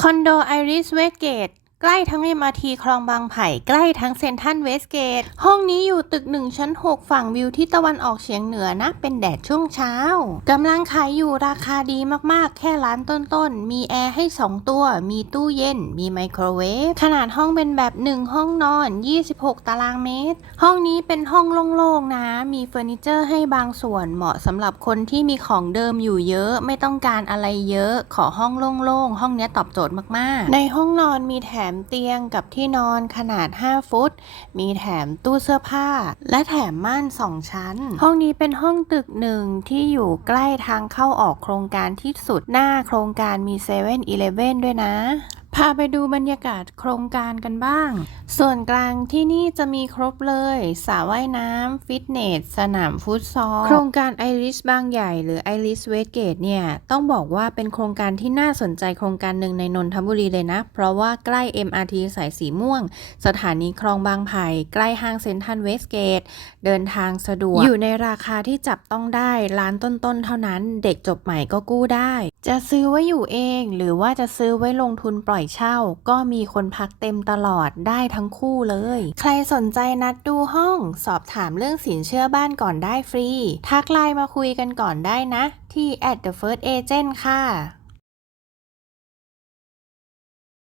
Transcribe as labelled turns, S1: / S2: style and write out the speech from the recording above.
S1: คอนโดไอริสเวสเกต ใกล้ทั้ง MRT คลองบางไผ่ใกล้ทั้งเซนทรัลเวสเกต ห้องนี้อยู่ตึก 1 ชั้น 6 ฝั่งวิวที่ตะวันออกเฉียงเหนือนะ เป็นแดดช่วงเช้ากำลังขายอยู่ราคาดีมากๆ แค่ร้านต้นๆ มีแอร์ให้ 2 ตัว มีตู้เย็น มีไมโครเวฟ ขนาดห้องเป็นแบบ 1 ห้องนอน 26 ตารางเมตร ห้องนี้เป็นห้องโล่งๆนะ มีเฟอร์นิเจอร์ให้บางส่วนเหมาะสำหรับคนที่มีของเดิมอยู่เยอะไม่ต้องการอะไรเยอะ ขอห้องโล่งๆห้องนี้ตอบโจทย์มากๆ ในห้องนอนมีแถมเตียงกับที่นอนขนาด 5 ฟุต มีแถมตู้เสื้อผ้า และแถมม่าน 2 ชั้น ห้องนี้เป็นห้องตึกหนึ่งที่อยู่ใกล้ทางเข้าออกโครงการที่สุดหน้าโครงการมี7 e เ e ่ e อด้วยนะ พาไปดูบรรยากาศโครงการกันบ้าง ส่วนกลางที่นี่จะมีครบเลยสระว่ายน้ำฟิตเนส สนามฟุตซอล โครงการไอริสบางใหญ่หรือไอริสเวสเกตเนี่ย ต้องบอกว่าเป็นโครงการที่น่าสนใจโครงการหนึ่งในนนทบุรีเลยนะ เพราะว่าใกล้ MRT สายสีม่วง สถานีคลองบางไผ่ใกล้ห้างเซ็นทรัลเวสเกต เดินทางสะดวก อยู่ในราคาที่จับต้องได้ร้านต้นๆเท่านั้น เด็กจบใหม่ก็กู้ได้ จะซื้อไว้อยู่เอง หรือว่าจะซื้อไว้ลงทุนปล่อยเช่า ก็มีคนพักเต็มตลอดได้ทั้งคู่เลย ใครสนใจนัดดูห้อง สอบถามเรื่องสินเชื่อบ้านก่อนได้ฟรี ทักไลน์มาคุยกันก่อนได้นะ ที่ at the first agent ค่ะ